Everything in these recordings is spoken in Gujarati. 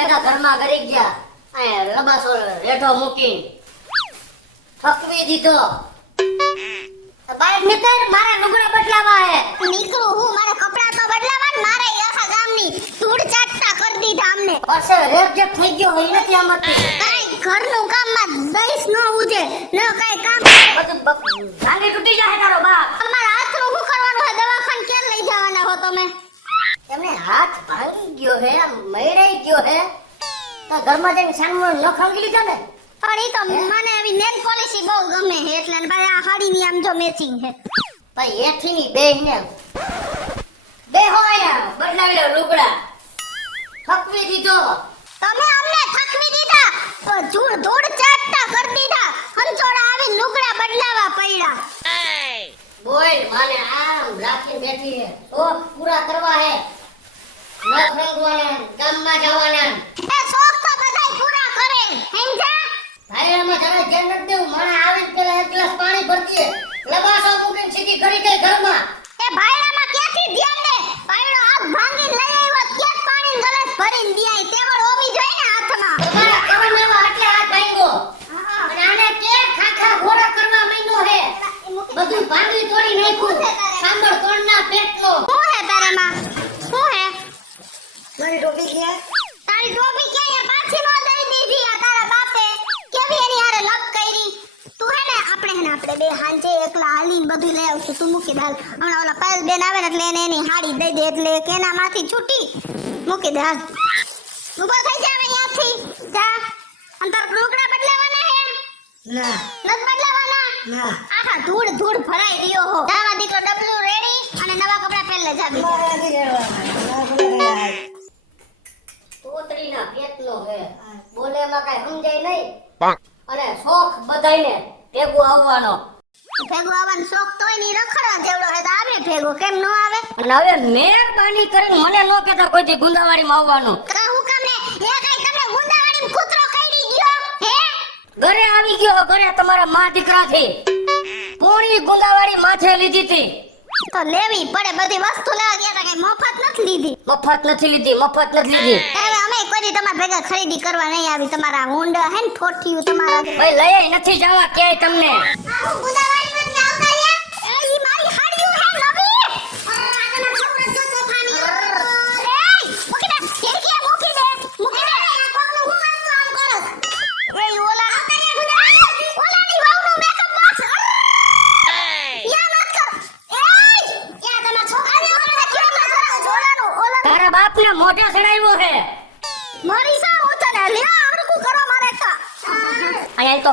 ભેગા ઘરમાં કરી ગયા. આ લબાસો રેઠો મૂકી થકવી દીધો. બહાર નીકળ, મારે લુગડા બદલાવા હે. નીકળું હું, મારે કપડા તો બદલાવા ને મારે આખા ગામની ધૂળ ચાટતા કરી દીધા અમને. પાસે રેપ જેપ થઈ ગયો હોય નથી આમાંથી. કાઈ ઘરનું કામમાં દઈશ ન ઉજે ન કાઈ કામ બધું ભાંગી તૂટી જાય તારો બાપ. અમારા હાથનું શું કરવાનું હે? દવાખાને ક્યાં લઈ જવાના હો તમે? એમને હાથ ભાંગી ગયો હે, મૈરાઈ ગયો હે તો ઘરમાં જઈને સાનમો ન ખંગી લીધો ને. પણ ઈ તો મને આવી નેલ પોલિસી બહુ ગમે છે એટલે ને ભાઈ આ હાડીની આમ જો મેચિંગ છે. ભાઈ એથી બેહને બેહો આયા બદલાવી લો લુગડા. થકવી દીધો. તમે અમને થકવી દીધા તો ધૂળ ચાટતા કરી દીધા. હંચોડા આવી લુગડા બદલાવા પડ્યા. બોલ માને આમ રાખીને બેઠી હે. શોખ પૂરા કરવા હે. નખ રંગવાના, ગામમાં જવાના. એ શોખ તો બધાય પૂરા કરે સમજ્યા? ભાઈરામાં જરા ધ્યાન નથી દેવું. માણે આવીને પેલા એક ગ્લાસ પાણી ભરતી હે. લબાસો મૂકીને સીધી કરી ગઈ ઘરમાં. એ ભાઈડામાં ક્યાંથી ધ્યાન દે? ભાઈડો આગ ભાંગીને લઈ આવ્યો ક્યાં પાણીનો ગ્લાસ ભરીને દિયાય તેવડ હોવી જોઈએ ને હાથમાં. તમારા કવનમાં એટલે હાથ ભાંગ્યો. અને આને કે ખાખા ઘોડા કરવા માંડ્યો હે. બધું ભાંગી તોડી નાખ્યું. સાંભળ કોણના પેટનો. શું હે તારે માં? શું હે? મારી ટોપી ગયા. તારી ટોપી ક્યાં પાછી નો દઈ દીધી આ તારા બાપે? કેવી એની હારે લપ કરી? તું હે ને આપણે બે હાંજે એકલા હાલીને બધું લઈ આવશું. તું મૂકી દે હાલ. હમણાં ઓલા પાયલ બેન આવે ને એટલે એને એની હાડી દઈ દે એટલે કેનામાંથી છૂટી મૂકી દે હાલ. ઊભો થઈ જા અહીંયાથી. જા. અને તાર લુગડા બદલાવાના હે? ના નત બદલાવાના? ના આખા ધૂળ ભરાઈ રહ્યો હો. જાવા દીકરો ડબલું રેડી અને નવા કપડા પહેરલે જાબી. તોતરીના પેટનો હે. બોલેમાં કાઈ સમજાય નહીં. અને શોખ બધાયને ભેગું આવવાનો. ભેગો આવવાનો શોખ તોય ની રખડા જેવડો હે તો આવે ભેગો કેમ નો આવે? અને હવે મહેરબાની કરીને મને ન કહેતા કોઈ દી ગુંદાવાડીમાં આવવાનું. કા હું કામ ને એ કઈ તમને ગુંદાવાડીમાં કૂતરો કઈડી ગયો હે? ઘરે આવી ગયો. ઘરે તમારા માં દીકરાથી પૂરી ગુંદાવાડી માથે લીધી હતી. તો લેવી પડે બધી વસ્તુ લેવા ગયા તા કઈ મફત નથી લીધી. મફત નથી લીધી. હવે અમે કોઈ દી તમારા ભેગા ખરીદી કરવા નહીં આવી. તમારા ઊંડ હે ને ઠોઠિયું તમારા ભાઈ લઈ નથી જવા ક્યાંય તમને. આ ગુંદાવાડીમાં જ આવતા રે. એ ઈ મારી હાડીઓ હે નવી. આ તમારા છોકરા જો તોફાની. એ મૂકી દે. ખીડકી મૂકી દે. આ કોકનું હું કામ કરસ? એ ઓલા ઓલાની વાવનો મેકઅપ બોક્સ. યા મત કર. યા તમારા છોકરાને ઓલા કેમ જોડાનો ઓલા તારા બાપને મોઢે ચડાવ્યો છે. મારી સા ઉતને લ્યો આવડકું કરો મારે કા. અહીંયા તો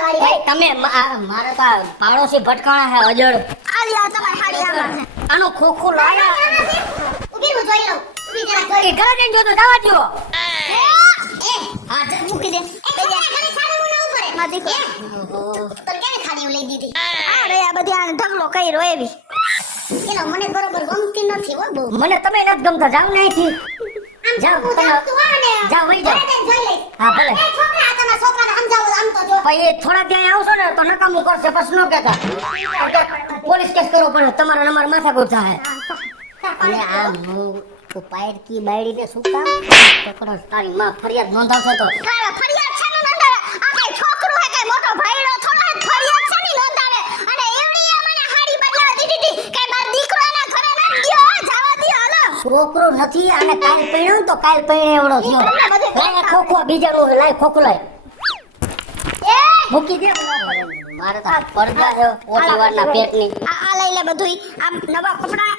ભાઈ તમે મારા તા પાડોશી ભટકાણા હે અજળ. આલિયા તમારી હાડી આમાં છે. આનું ખોખું લાયા. ઊભી હું જોઈ લઉં. ઊભી જરા જોઈ. એ ઘરે જઈને જોતો જવા દ્યો. હા જ મૂકી દે. એ ખાલી ખાલી મને ઉપર માથી કો. તને કેને ખાડી લઈ દીધી? અરે આ બધી આને ઢગલો કર્યો એવી. એનો મને બરોબર ગમતી નથી હો બહુ. મને તમે નથી ગમતા. જાવ ને અહીંથી. જાવ તમે. જાવ વઈ જાવ. હા ભલે. છોકરા તમારા છોકરાને સમજાવો આમ તો જો. ભાઈ એ થોડા ત્યાં આવશો ને તો નકામું કરશે પછી ન કહેતા. પોલીસ કેસ કરવો પડે. તમારા નંબર માથા ગોઠા હે. અને આ હું પાયર કી બાયડીને શું કામ પકડો? તારી માં ફરિયાદ નોંધાવશે તો. તારા ફરિયાદ છે ને નંદાવે? આ કઈ છોકરો હે કઈ મોટો ભાઈડો થોડો હે ફરિયાદ છે ને નોંધાવે? અને એવડી મને હાડી બદલાવા દીધી હતી કે માર દીકરો એના ઘરે ન ગયો જવા દે હાલો. છોકરો નથી અને કાલ પૈણ્યો તો કાલ પૈણે એવડો થયો. લાય ખોખો બીજાનું લાય ખોખું લાય. મૂકી દે. મારે તો પડદા છે ઓટીવારના પેટની. આ લઈ લે બધુંય. આમ નવા કપડા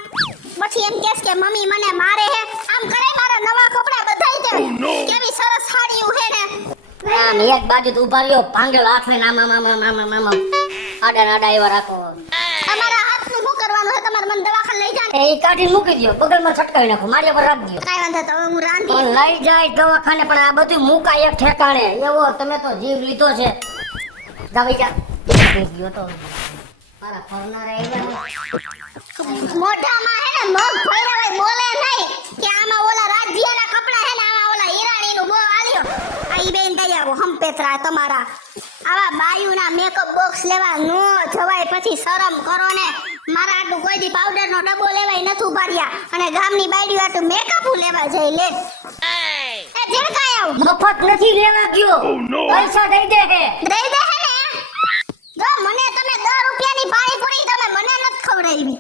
પછી એમ કેસ કે મમ્મી મને મારે હે આમ કરે. મારા નવા કપડા બધાઈ દે. કેવી સરસ સાડીઓ હે ને. આમ એક બાજુ તો ઉભા રહ્યો પાંગેલ હાથ લઈને આમ આડા એવા રાખો. તમારા હાથનું શું કરવાનું હે? તમારે મને દવાખાને લઈ જાને. એ કાઢીને મૂકી દો. બગલમાં છટકાવી નાખો. મારી પર રાખી દો. કાઈ વાંધો તો હવે હું રાંધી. પણ લઈ જાય દવાખાને પણ આ બધું મુકાય એક ઠેકાણે. એવો તમે તો જીવ લીધો છે. જાવી જા. ગયો તો મારા ફરનારા આવ્યા. મોઢામાં હે ને મગ ભર્યા હોય બોલે નહીં કે આમાં ઓલા રાજ્યના કપડા હે ને આમાં ઓલા હીરાણીનું બો આલ્યો. આ ઈ બેન તઈ આવો હંપેતરા તમારા. આવા બાયુના મેકઅપ બોક્સ લેવા નો જવાય. પછી શરમ કરો ને. મારા આટલું કોઈ દી પાવડરનો ડબ્બો લેવાય નથી ઉભાર્યા અને ગામની બાયડીઓ આટલું મેકઅપ લેવા જાય લે. ઝીણકાય આવું મફત નથી લેવા ગયો પૈસા દઈ દે હે દઈ દે હે ને જો મને તમે 10 રૂપિયાની પાણીપુરી તમે મને નથી ખવડાવી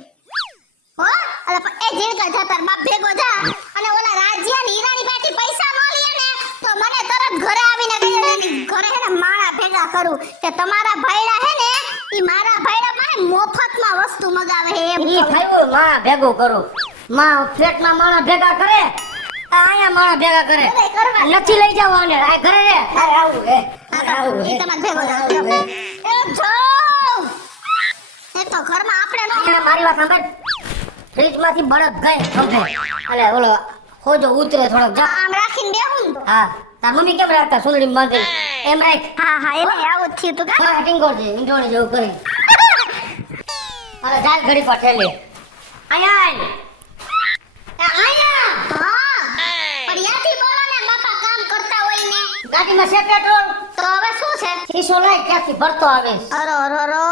હો અલે પણ એ ઝીણકા જા તાર બાપ ભેગો જા અને ઓલા રાજ્યાની હીરાની પાટી પૈસા ન લે ને તો મને તરત ઘરે આવીને કહી દે ઘરે હે ને માળા ભેગા કરું કે તમારા ભાઈડા હે ને ઈ મારા ભાઈડા પાસે મફતમાં વસ્તુ મગાવે હે એમ ઈ થયું માં ભેગો કરો માં ફ્લેટમાં માણા ભેગા કરે આયા માણા ભેગા કરે બધે કરવા નથી લઈ જવાને આ ઘરે રે અરે આવું હે આવું હે ઈ તમાર ભેગો જાવ એ જો એક તો ઘરમાં આપણે નો અહીંયા મારી વાત સાંભળ ફ્રીજમાંથી બળદ ગઈ ખંભે અલે ઓલો હોજો ઉતરે થોડોક જા આમ રાખીને બેહું તો હા તાર મમ્મી કેમ રાખતા સુંદરી બાંધી એમ રાખ હા હા એને આવું જ થયું તું કા હા ટિંગોળ છે ઈંડોણી જેવું કરી અરે ચાલ ઘડી પર ઠેલી અહીંયા આયા હા પણ યાથી બોલો ને બાપા કામ કરતા હોય ને ગાડીમાં છે પેટ્રોલ તો હવે શું છે શીશો લઈ ક્યાંથી ભરતો આવે અરો અરો અરો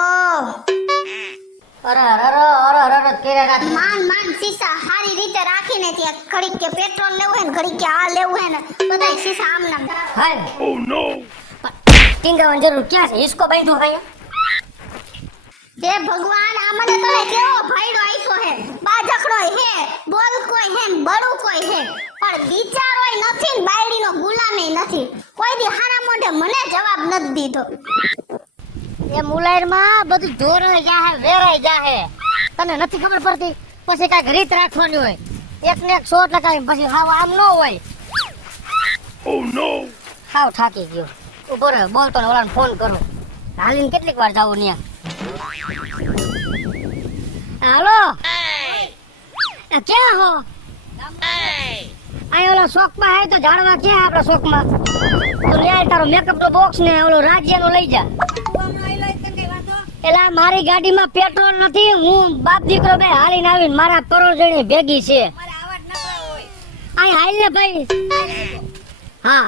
અરે અરે અરે અરે કેરે રાત માન સીસા હારી રીતે રાખીને ત્યાં ઘડીક કે પેટ્રોલ લેવું હે ને ઘડીક કે આ લેવું હે ને બધાય સીસા આમ નામ હાલ ઓ નો ટિંગાવાની જરૂર ક્યાં છે હિસકો બાંધ્યો અહીંયા જે ભગવાન આ મને તમે કેવો ભાઈડો આઈસો હે બાજકડો હે બોલ કોઈ હે બડું કોઈ હે પણ વિચારોય નથી ને બાયડીનો ગુલામે નથી કોઈ દી હારા મોઢે મને જવાબ નથી દીધો એ મુલાયરમાં બધું જોરાઈ જાહે વેરાઈ જાહે તને નથી ખબર પડતી પછી કાંઈક રીત રાખવાની હોય એક ને એક 100% પછી હાવ આમ ન હોય ઓ નો હાવ થાકી ગયો ઉભો રહે બોલતો ને ઓલાને ફોન કરું હાલીને કેટલીક વાર જાવું ન્યા હાલો ક્યાં હો અહીં ઓલા શોકમાં હે તો જાણવા ક્યાં આપણા શોકમાં તો લે તારો મેકઅપ નો બોક્સ ને ઓલો રાજ્યનો લઈ જા એલા મારી ગાડીમાં પેટ્રોલ નથી હું બાપ દીકરો બે હાલીને આવીને મારા પરોજણી ભેગી છે અહીં હાલ ને ભાઈ હા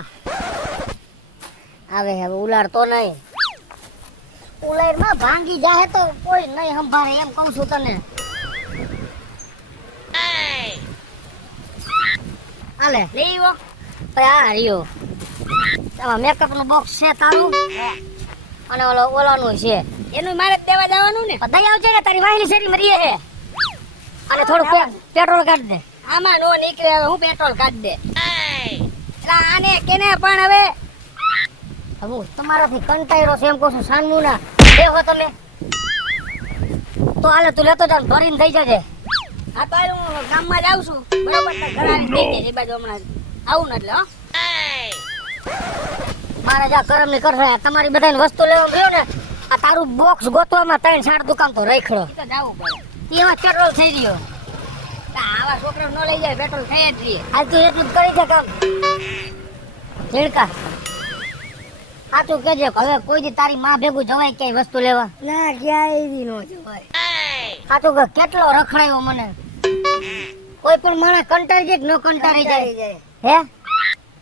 આવે હવે ઉલાડતો નહીં ઉલાડમાં ભાંગી જાહે તો કોઈ નહીં સંભાળે એમ કહું છું તને હાલે લેવો ભાઈ આ રહ્યો તમારા મેકઅપ નું બોક્સ છે તારું અને ઓલાનું છે એનું મારે દેવા જવાનું ને દઈ આવજે ને તારી વાહની શેરી મરીએ છે અને થોડું પેટ્રોલ કાઢ દે આમાં નો નીકળે હવે હું પેટ્રોલ કાઢ દે એટલે આને કેને પણ હવે હું તમારાથી કંટાળ્યો છે એમ કહું છું સાનમું ના દેખો તમે તો હાલે તું લેતો જા ભરીને થઈ જજે હા તો હું ગામમાં જ આવું છું બરાબર ઘર આવીને દઈ દે એ બાજુ હમણાં આવું ને એટલે હો મારે જા કરમ ની કરશે તમારી બધાની વસ્તુ લેવા ગયો ને આ તારું બોક્સ ગોતવામાં 3-4 દુકાન તો રખડો તો જાવું પડે એમાં પેટ્રોલ થઈ રહ્યો આવા છોકરા ન લઈ જાય પેટ્રોલ થઈ જ રહીએ આજ તું એટલું કરી છે કામ ઝીણકા સાચું કેજે હવે કોઈ દી તારી માં ભેગું જવાય ક્યાંય વસ્તુ લેવા ના ક્યાંય નો જવાય સાચું કે કેટલો રખડાયો મને કોઈ પણ માણસ કંટાળી જાય કે ન કંટાળી જાય હે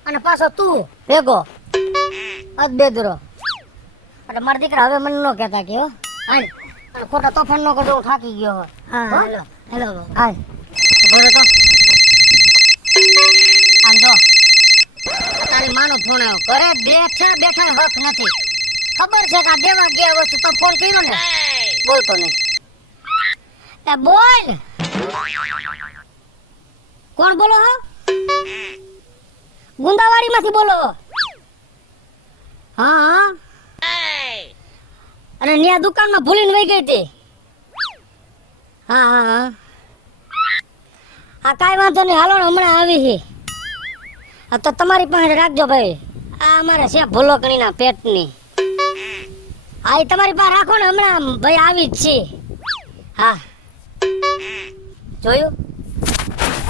અને પાછો તું ભેગો અદબેદરો એટલે મારા દીકરા હવે મને ન કહેતા કે હો હાલ અને ખોટા તોફાન ન કરજો હું થાકી ગયો હવે હા હેલો હેલો હાલ બોલો તો આમ જો તારી માનો ફોન આવ્યો ઘરે બેઠા બેઠા હક નથી ખબર છે કે આ દેવા ગયા વસ્તુ તો ફોન કર્યો ને બોલતો નહીં એ બોલ કોણ બોલો હો ગુંદાવાડી માંથી બોલો હા અને ન્યા દુકાનમાં ભૂલીને વહી ગઈ હતી હા હા હા આ કાંઈ વાંધો નહીં હાલો ને હમણાં આવી છે આ તો તમારી પાસે રાખજો ભાઈ આ અમારે છે ભૂલો કણીના પેટની હા એ તમારી પાસે રાખો ને હમણાં ભાઈ આવી જ છે હા જોયું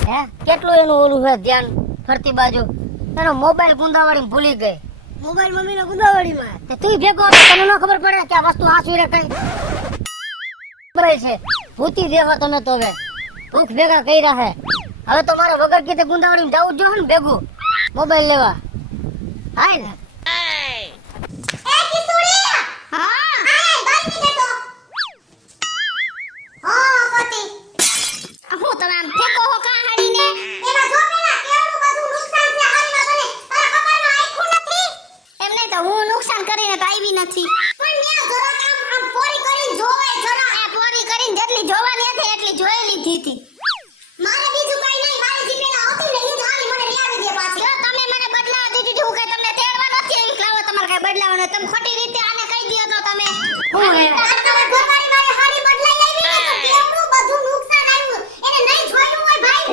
હે કેટલું એનું ઓલું છે ધ્યાન ફરતી બાજુ એનો મોબાઈલ ગુંદાવાડી ભૂલી ગઈ મોબાઈલ મમ્મીનો ગુંદાવાડીમાં તે તું ભેગો હતો તને ન ખબર પડે કે આ વસ્તુ આસવી રે કઈ બરાબર છે ભૂતી દેવા તમે તો હવે ભૂખ ભેગા કર્યા હે હવે તો મારે વગર કીધે ગુંદાવાડીમાં જવું જ જોઈએ ને ભેગું મોબાઈલ લેવા હાય ને એ કિસુડી હા આય 10 મિનિટ હા પતિ હું તમે આમ ફેકો હો કાહાડીને એમાં જો પેલા કેવડું બધું નુકસાન છે હારીમાં તને આવી નથી પણ મેં જરાક આમ પોરી કરીને જોવે જરા આ પોરી કરીને જેટલી જોવાની હતી એટલી જોઈ લીધી હતી મારે બીજું કઈ નહીં મારી જીપેલા હતી ને ઈ જ હાલી મને લઈ આવી દે પાછી જો તમે મને બદલાવા દીધી હતી હું કઈ તમને તેડવા નથી આવી લાવો તમારે કઈ બદલાવાનો તમે ખોટી રીતે આને કહી દિયો તો તમે હું હે આ તમે ઘરવાળી મારી હાડી બદલાઈ આવી ને તો કેવડું બધું નુકસાન આવ્યું એને નહીં જોયું હોય ભાઈ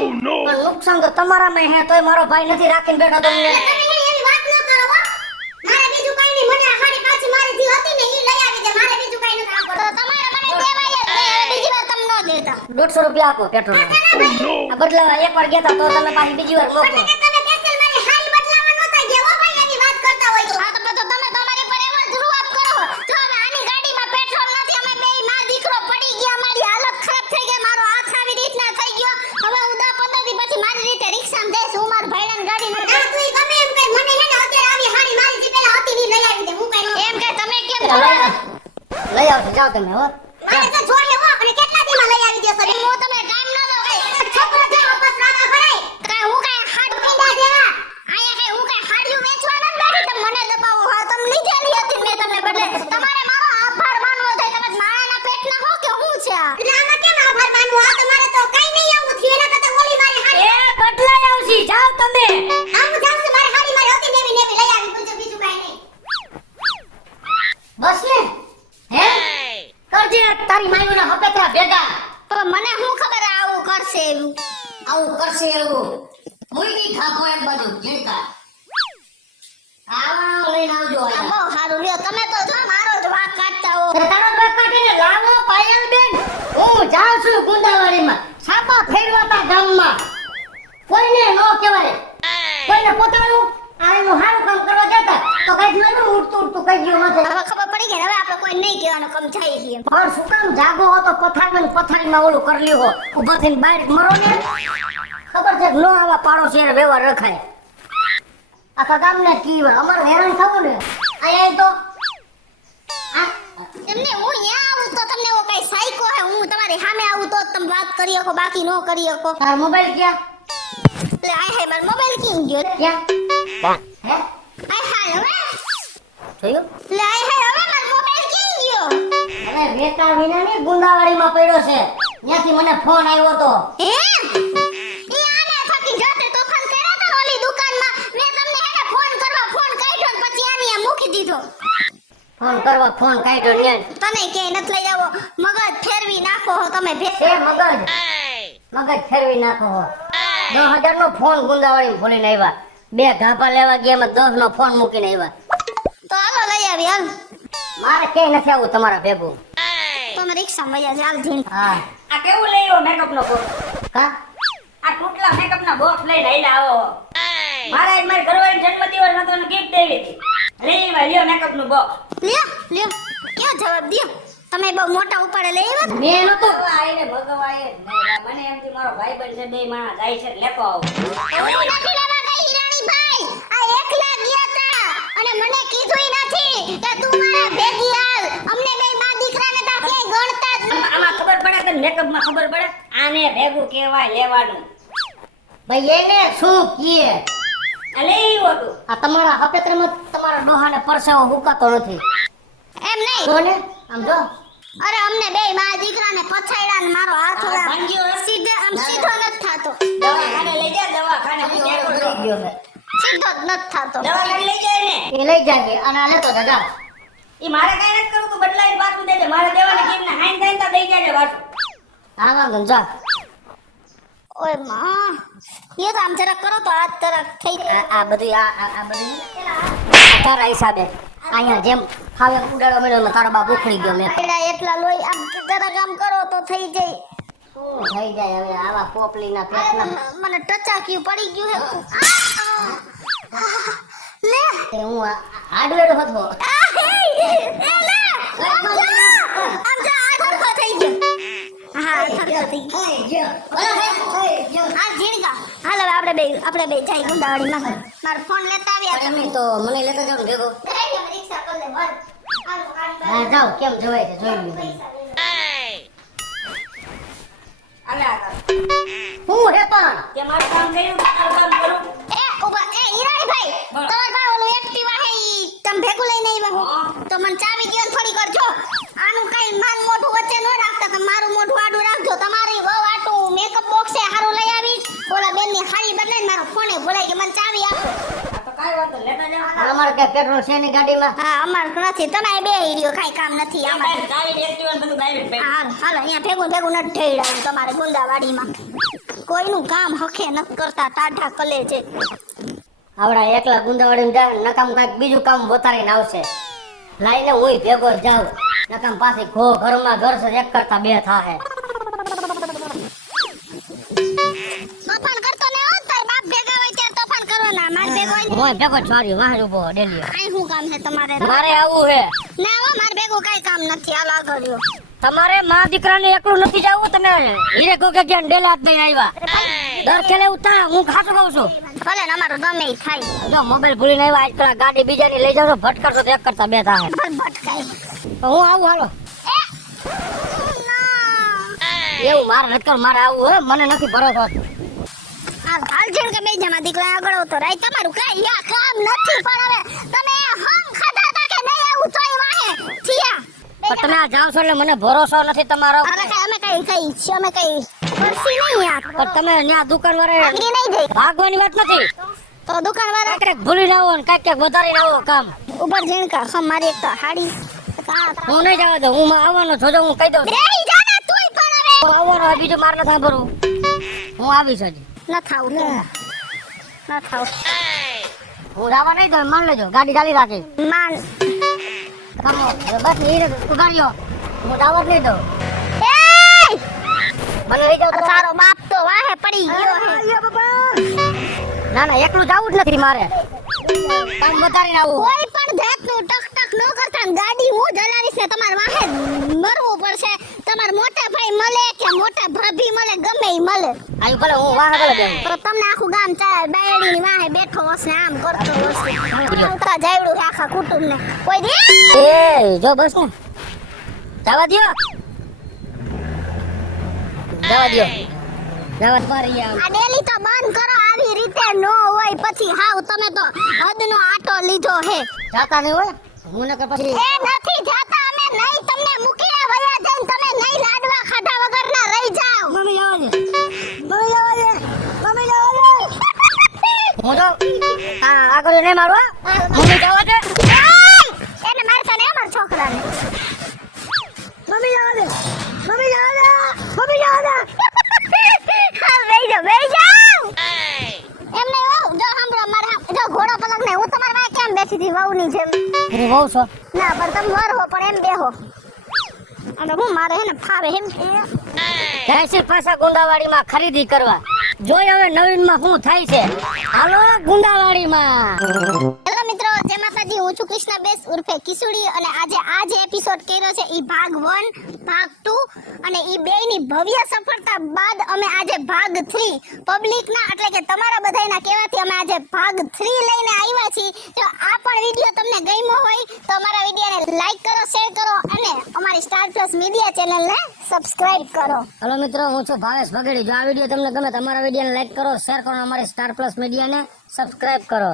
પણ નુકસાન તો તમારામાં હે તોય મારો ભાઈ નથી રાખીને બેઠો તમને તમે એવી વાત ન કરો હો મારે બીજું કઈ નહીં મને આ હાડી પાછી મારી જે હતી ને ઈ લઈ આવી દે મારે બીજું કઈ નથી આપો તો તમારે મને દેવાય જ બીજી વાર તમે ન દેતા 150 રૂપિયા આપો પેટ્રોલ આ બદલાવા એકવાર ગયા તા તો તમે પાછી બીજી વાર મોકલો તમે સ્પેશિયલ મારી હાડી બદલાવા નહોતા ગયા હો ભાઈ એની વાત કરતા હોય તો હા તો તમે તમારી પર એવો જ રૂઆપ કરો જો હવે આની ગાડીમાં પેટ્રોલ નથી અમે બેય માં દીકરો પડી ગયા મારી હાલત ખરાબ થઈ ગઈ મારો હાથ આવી રીતના થઈ ગયો હવે હું 10-15 દી પછી મારી રીતે રિક્ષામાં જઈશ હું મારા ભાઈડાની ગાડીમાં ના તું ગમે એમ કઈ મને હે ને અત્યારે આવી હાડી મારી જે પેલા હતી ની લઈ આવી દે હું કઈ એમ કે તમે કેમ લઈ આવજો જાઓ તમે હો મારે તો જોઈએ હો અને કેટલા દીમાં લઈ આવી દેશો હું તમે ટાઈમ ન દો છોકરો જે વાપસ રાણા ભરાય કાઈ હું કાઈ હાડ પીંડા જેવા આયા કઈ હું કાઈ હાડિયું વેચવા ન બેઠી તમે મને દબાવો હા તમે લીધેલી હતી મેં તમને બદલે તમારે મારો આભાર માનવો થાય તમે મારાના પેટના હો કે હું છે એટલે આમાં કેમ આભાર માનવો આ તમારે તો કઈ નહીં આવું થયું એના કરતા ઓલી મારી હાડી એ બદલાઈ આવશી જાઓ તમે આવું જાવ છે મારી હાડી મારી હતી નેવી નેવી લઈ આવી બીજું કઈ નહીં બસ ને હે કરજે તારી માયુના હપેતરા ભેગા તો મને શું ખબર આવું કરશે એવું આવું કરશે એવું મુઈની ઠાકો એક બાજુ જીણકા આવા લઈને આવજો આ આયા બહુ સારું લ્યો તમે તો જો મારો જ વાક કાઢતા હો તારો બાપ કાઢીને લાવો પાયલ બેન હું જાઉં છું ગુંદાવાડીમાં છાપા ફેરવાતા ગામમાં કોઈને નો કહેવાય કોઈને પોતાનું આ એનું સારું કામ કરવા જતા તો કઈ નતું ઉડતું કઈ ગયું નથી હવે ખબર પડી ગઈ ને હવે આપણે કોઈ નહીં કહેવાનું કમ જાય છે પણ શું કામ જાગો હો તો પથારીમાં ઓલું કરી લ્યો હો ઊભા થઈને બહાર મરો ને ખબર છે કે નો આવા પાડોશી વ્યવહાર રખાય આખા ગામને કી અમારે હેરાન થવું ને આયા તો એમને હું અહીંયા આવું તો તમને એવો કઈ સાઈકો હે હું તમારી સામે આવું તો જ તમે વાત કરી શકો બાકી નો કરી શકો તાર મોબાઈલ ક્યાં એટલે આ હે મારો મોબાઈલ કી ગયો ક્યાં હે આ હાલ હવે જોયું એટલે આ હે હવે મારો મોબાઈલ કી ગયો અરે વેતા વિના ની ગુંદાવાડીમાં પડ્યો છે ત્યાંથી મને ફોન આવ્યો તો હે ઈ આને ફકી જોતે તોફાન કર્યા તો ઓલી દુકાનમાં મેં તમને હેને ફોન કાઢ્યો ને પછી આની આ મૂકી દીધો ફોન કરવા ફોન કાઢ્યો ને તને ક્યાંય નથી લઈ જાવો મગજ ફેરવી નાખો હો તમે છે મગજ ફેરવી નાખો હો 10,000 નો ફોન ગુંદાવાડીમાં ભૂલીને આવ્યા બે ઘાપા લેવા ગયા એમાં 10 નો ફોન મૂકીને આવ્યા તો હાલો લઈ આવી હાલ મારે ક્યાંય નથી આવું તમારા ભેગું તમે રિક્ષામાં વયા હાલ ધીણ હા આ કેવું લઈ આવ્યો મેકઅપ નો બોક્સ કા આ ટૂટલા મેકઅપ ના બોક્સ લઈને આઈલા આવો મારા આજ મારી ઘરવાળી જન્મદિવસ હતો ને ગિફ્ટ દેવી હતી લઈ આવ્યા લ્યો મેકઅપ નું બોક્સ લ્યો ક્યાં જવાબ દ્યો તમે બહુ મોટા ઉપાડે લઈ આવ્યા મેં નતો આઈને ભગવાય જ નહીં મને એમથી મારો ભાઈબંધ છે બે માણસ જાય છે લેતો આવો એવું નથી લેવા ગઈ હિરાણી ભાઈ આ એકલા ગયા તા અને મને કીધુંય નથી કે તું મારા ભેગી હાલ અમને બે માં દીકરાને તા ક્યાંય ગણતા જ નથી. આમાં ખબર પડે કે મેકઅપ માં ખબર પડે આને ભેગું કહેવાય લેવાનું ભાઈ એને શું કીએ આ લઈ આવ્યો તું આ તમારા હપેત્રમાં તમારા ડોહાને પરસેવો હુકાતો નથી એમ નહીં જો ને આમ જો અરે અમને બે માં દીકરાને પછાડ્યા ને મારો હાથ આ ઓલા ભાંગ્યો હશે. સીધો આમ સીધો નથી થાતો દવાખાને લઈ જા દવાખાને હું ત્યાં લઈ કરું. ગયો છે સીધો જ નથી થાતો દવાખાને લઈ જાય ને એ લઈ જાય અને આ લેતો દાદા ઈ મારે કઈ નથી કરવું તું બદલાઈને પાછું દેજે મારે દેવાને કેમ ને હાઈન થાય તો દઈ જાજે પાછું હા વાંધો જા ઓય માં એ તો આમ જરાક કરો તો હાથ જરાક થઈ જાય આ બધું આ બધું તારા હિસાબે અહીંયા જેમ ખાવે ઉડાડો મેળો તારો બાપ ઉખડી ગયો મેં પેલા એટલા લોહી આમ જરાક આમ કરો તો થઈ જાય શું થઈ જાય હવે આવા પોપલીના પેટના મને ટચાક્યું પડી ગયું હે લે તે હું આડવેડો હતો આમ જા આ થરકો થઈ ગયો હા થરકો થઈ ગયો આ ઝીણકા હાલ હવે આપણે બે જાય ગુંદાવાડીમાં મારો ફોન લેતા આવ્યા તમે તો મને લેતા જાવ ને ભેગો રિક્ષા કર લે બોલ હા જાઓ કેમ જવાય છે જોઈ લીધું અલ્યા હું હે પણ તે મારું કામ કર્યું તારું કામ કરું એ ઉભા એ હિરાણી ભાઈ તમાર ભાઈ ઓલો એક્ટિવા હે ઈ તમે ભેગું લઈને આવ્યા હો તો મને ચાવી દ્યો ને થોડી કરજો આનું કઈ મારું મોઢું વચ્ચે ન રાખતા કે મારું મોઢું આડું રાખજો તમારી વહુ આટું મેકઅપ બોક્સ એ હારું લઈ આવી ઓલા બેનની હાડી બદલાઈને મારો ફોને ભૂલાઈ કે મને ચાવી આપો આ તો કાંઈ વાંધો નહીં, લેતા જાઓ. અમારે કે પેટ્રોલ છે ની ગાડીમાં હા અમાર નથી તમે બે હીર્યો કાઈ કામ નથી આ અમાર બાઈક ચાવી એક્ટિવા ને બધું બાઈક ભાઈ. હાલો હાલો અહીંયા ભેગું ભેગું નથી ઠેડાવું તમારે ગુંદાવાડીમાં કોઈનું કામ હખે નથી કરતા ટાઢા કલે છે આવડા એકલા ગુંદાવાડીમાં જાય નકામ કાંઈક બીજું કામ વધારીને આવશે લાઈને હુંય ભેગો જ જાઉં નકામ પાછી ઘો ઘરમાં ઘર છે એક કરતા બે થાહે તોફાન કરતો ને હો તાર બાપ ભેગા હોય ત્યારે તોફાન કરવાના માર ભેગો હોય ને હું ભેગો જ છોડ્યું વાહ ઉભો ડેલી કાઈ શું કામ છે તમારે મારે આવું હે ના હો માર ભેગું કાઈ કામ નથી હાલો આગળ રહ્યો તમારે માં દીકરાને એકલું નથી જાવું તમે હીરે કોકે ક્યાં ડેલા હાથ દઈને આવ્યા દર ખેલે ઉતા હું ખાતો કહું છું ભલે ને અમારું ગમે ઈ થાય જો મોબાઈલ ભૂલીને આવ્યા આજકાલ ગાડી બીજાની લઈ જાવ તો ભટકાશો તો એક કરતા બે થાહે ભટકાય તો હું આવું હાલો એવું મારે નથી કરવું, મારે આવું હે મને નથી ભરોસો હાલ જેમ કે બેજામાં દીકરા આગળ તો રાઈ તમારું કાઈ યા કામ નથી પણ હવે તમે હમ ખાધા તા કે નહીં આવું તોય વાહે થિયા પણ તમે આ જાવ છો એટલે મને ભરોસો નથી તમારો અરે કઈ અમે કઈ પરસી નહીં યાર પણ તમે ત્યાં દુકાન વાળા ભાગી નહીં જઈ ભાગવાની વાત નથી તો દુકાન વાળા ક્યાંક ભૂલી આવો ને ક્યાંક વધારીને આવો કામ ઉપર ઝીણકા હમ મારી એક તો હાડી હું નહીં જવા દઉં હું આવવાનો છો જો હું કહી દઉં છું. રેહી જા ને તુંય પણ હવે હું આવવાનો હોય, બીજું મારે નથી સાંભળવું હું આવીશ હજી ન થાવ ન થાવ હું જવા નહીં દઉં માન લેજો ગાડી ચાલી રાખી માન કામો બસ એ ઉગાડ્યો હું જવા જ નહીં દઉં એય મને લઈ જાવ તો તારો બાપ તો વાહે પડી ગયો હે ના ના એકલું જવું જ નથી મારે કામ વધારીને આવું કોઈ પણ જાતનું ટક ટક ન કરતા ને ગાડી હું જલાવીશ ને તમારે વાહે મરવું પડશે તમાર મોટા ભાઈ મળે કે મોટા ભાભી મળે ગમે ઈ મળે આવી ભલે હું વાહ ભલે બેન તો તમને આખું ગામ ચાર બાયડીની વાહે બેઠો હશે આમ કરતો હશે ઉતરા જાયડું છે આખા કુટુંબને કોઈ દે એ જો બસ ને જવા દ્યો જવા દ્યો જવા મારી આ ડેલી તો બંધ કરો આવી રીતે નો હોય પછી હાવ તમે તો હદનો આટો લીધો હે જાતા નહીં હોય હું નકર પછી એ નથી જાતા અમે નહીં તમને મૂકીને વયા જઈને તમે નહીં લાડવા ખાધા વગરના રહી જાઓ મમ્મી જવા દે મમ્મી જવા દે મમ્મી જવા દે હું તો આગળ નહીં મારું હો. મમ્મી જવા દે એને મારતા ને અમાર છોકરાને મમ્મી જવા દે મમ્મી જવા દે મમ્મી જવા દે હા બેહી જાઓ એમને વહુ જો સાંભળો મારા જો ઘોડો પલંગ ને હું તમારા વાય કેમ બેઠી હતી વહુની જેમ અરે બહુ છો ના પણ તમે વર હો પણ એમ બેહો અને હું મારે હે ને ફાવે એમ જયશ્રી પાછા ગુંદાવાડીમાં ખરીદી કરવા જોઈ હવે નવીનમાં શું થાય છે હાલો ગુંદાવાડીમાં હેલો મિત્રો જય માતાજી હું છું કૃષ્ણા બેસ ઉર્ફે કિસુડી અને આજે આ જે એપિસોડ કર્યો છે ઈ ભાગ 1 ભાગ 2 અને ઈ બેયની ભવ્ય સફળતા બાદ અમે આજે ભાગ 3 પબ્લિકના એટલે કે તમારા બધાયના કહેવાથી અમે આજે ભાગ 3 લઈને આવ્યા છીએ જો આ પણ વિડિયો તમને ગમ્યો હોય તો અમારા વિડિયોને લાઈક કરો શેર કરો અને અમારી સ્ટાર પ્લસ મીડિયા ચેનલને સબસ્ક્રાઇબ કરો હેલો મિત્રો હું છું ભાવેશ ભગેડી જો આ વિડીયો તમને ગમે તો અમારા વિડીયોને લાઈક કરો શેર કરો અને અમારી સ્ટાર પ્લસ મીડિયાને સબસ્ક્રાઇબ કરો